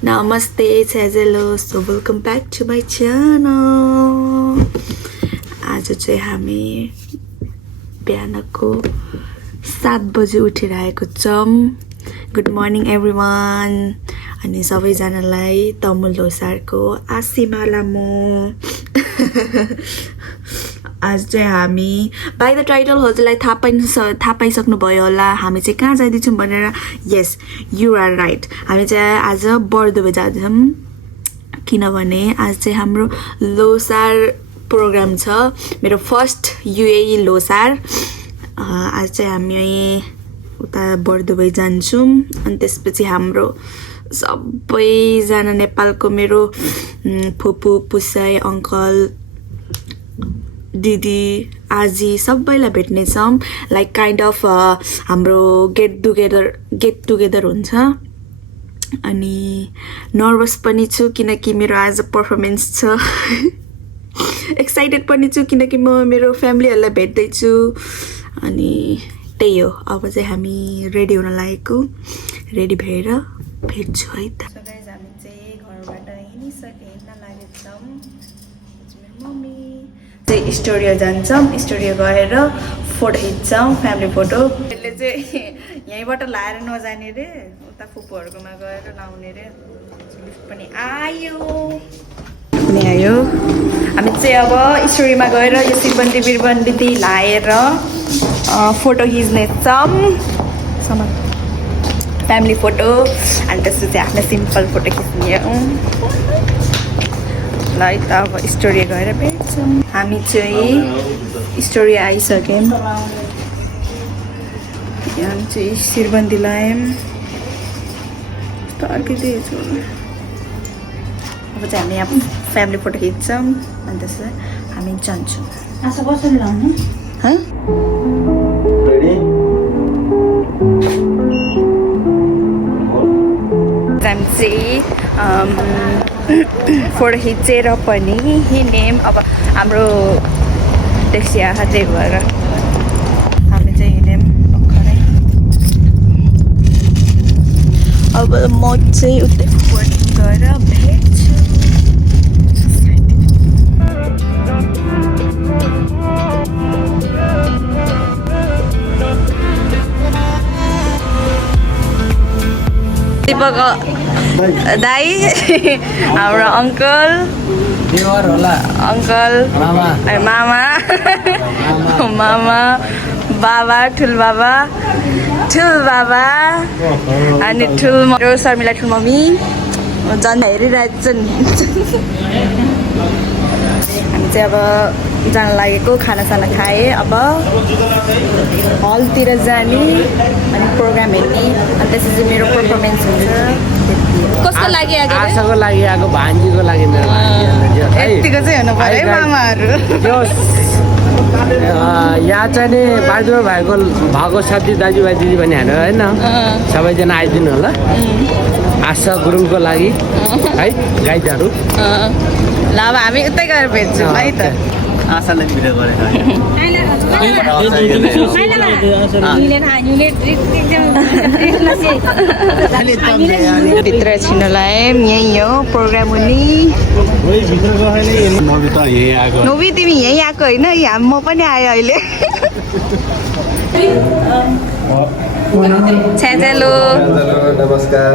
Namaste, hello, so welcome back to my channel. आज चाहिँ हामी बिहानको 7 बजे उठेर आएको छौं. Good morning everyone. अनि सबैजनालाई तमुल लोसारको आशीर्वाद म. आज चाहिँ हामी बाइ द टाइटल हजुरलाई थाहा पाइसक्नु भयो होला हामी चाहिँ कहाँ जाँदैछौँ भनेर. Yes you are right. हामी चाहिँ आज बर्दुबे जाँदैछौँ किनभने आज चाहिँ हाम्रो लोसार प्रोग्राम छ. मेरो फर्स्ट युएई लोसार. आज चाहिँ हामी उता बर्दुबे जान्छौँ. अनि त्यसपछि हाम्रो सबैजना नेपालको मेरो फुपू पुसाई अङ्कल दिदी आजी सबैलाई भेट्ने छौँ. लाइक काइन्ड अफ हाम्रो गेट टुगेदर हुन्छ. अनि नर्भस पनि छु किनकि मेरो आज पर्फर्मेन्स छ. एक्साइटेड पनि छु किनकि म मेरो फ्यामिलीहरूलाई भेट्दैछु. अनि त्यही हो. अब चाहिँ हामी रेडी हुन लागेको. रेडी भएर भेट्छु है त. हामी चाहिँ घरबाट हिँड्न लागेछौँ. मम्मी चाहिँ स्टुडियो जान्छौँ. स्टुडियो गएर फोटो खिच्छौँ. Family photo. यसले चाहिँ यहीँबाट लाएर नजाने रे उता फुपूहरूकोमा गएर लाउने रे. लिफ्ट पनि आयो. हामी चाहिँ अब स्टोरीमा गएर यो शिरबन्दी बिरबन्दी लाएर फोटो खिच्नेछौँ. Family photo. अनि त्यसपछि आफ्नो सिम्पल फोटो खिच्ने. ल त अब स्टोरी गएर भेट्छौँ. हामी चाहिँ स्टोरी आइसक्यौँ. हामी चाहिँ शिरबन्दी लायौँ. अर्कै दिएछु. अब चाहिँ हामी यहाँ फ्यामिली फोटो खिच्छौँ. अनि त्यसलाई हामी जान्छौँ. आशा कसरी लाउनु हामी चाहिँ फोटो खिचेर पनि हिँड्यौँ. अब हाम्रो ट्याक्सी आएको त्यही भएर हामी चाहिँ हिँड्यौँ भर्खरै. अब म चाहिँ उतै गएर भेट्छु. दिपक दाई हाम्रो अङ्कल मामा बाबा ठुल बाबा अनि ठुलो शर्मिला ठुल मम्मी जन हेरिरहेछन्. हामी चाहिँ अब जान लागेको. खानासाना खाएँ. अब हलतिर जाने अनि प्रोग्राम हेर्ने. अनि त्यसपछि मेरो पर्फर्मेन्स हुन्छ. कसको लागि आएको? आशाको लागि आएको. भान्जीको लागि मेरो यतिको चाहिँ हुनु पर्यो है मामाहरू. यहाँ चाहिँ नि बाजुमा भएको साथी दाजुभाइ दिदीबहिनी हालेर होइन सबैजना आइदिनु होला. आशा गुरुङको लागि है गाइडहरू. ल अब हामी उतै गएर भेट्छौँ है त. आशालाई भिडियो गरेको भित्र छिनलाई यहीँ हो प्रोग्राम हुने. नोबी तिमी यहीँ आएको होइन? म पनि आएँ अहिले. छ्यालो नमस्कार.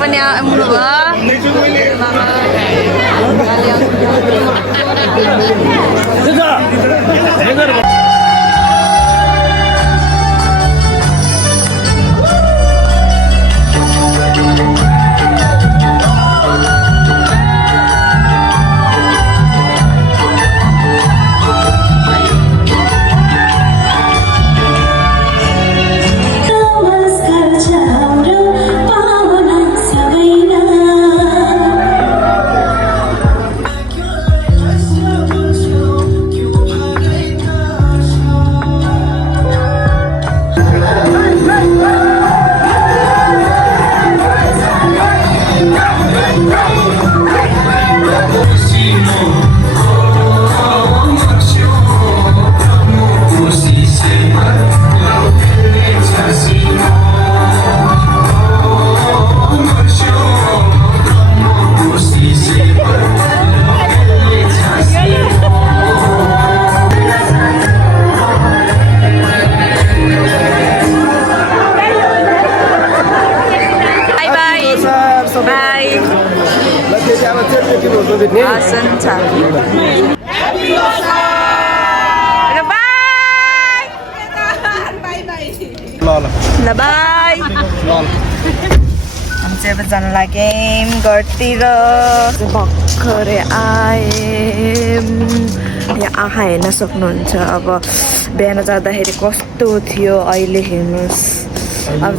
पनि आउनु भयो जान लाग्यौँ घरतिर भर्खरै आएँ यहाँ आँखा हेर्न सक्नुहुन्छ अब बिहान जाँदाखेरि कस्तो थियो अहिले हेर्नुहोस् अब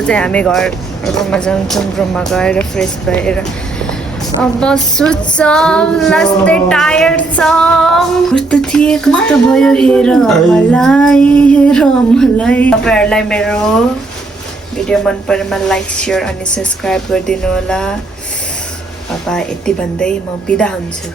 चाहिँ हामी रुममा जान्छौँ रुममा गएर फ्रेस भएर अब सुत्छौँ लास्टै टायर्ड छौँ कस्तो थिए कस्तो भयो हेर मलाई तपाईँहरूलाई मेरो भिडियो मन परेमा लाइक सेयर अनि सब्सक्राइब गरिदिनु होला अब यति भन्दै म बिदा हुन्छु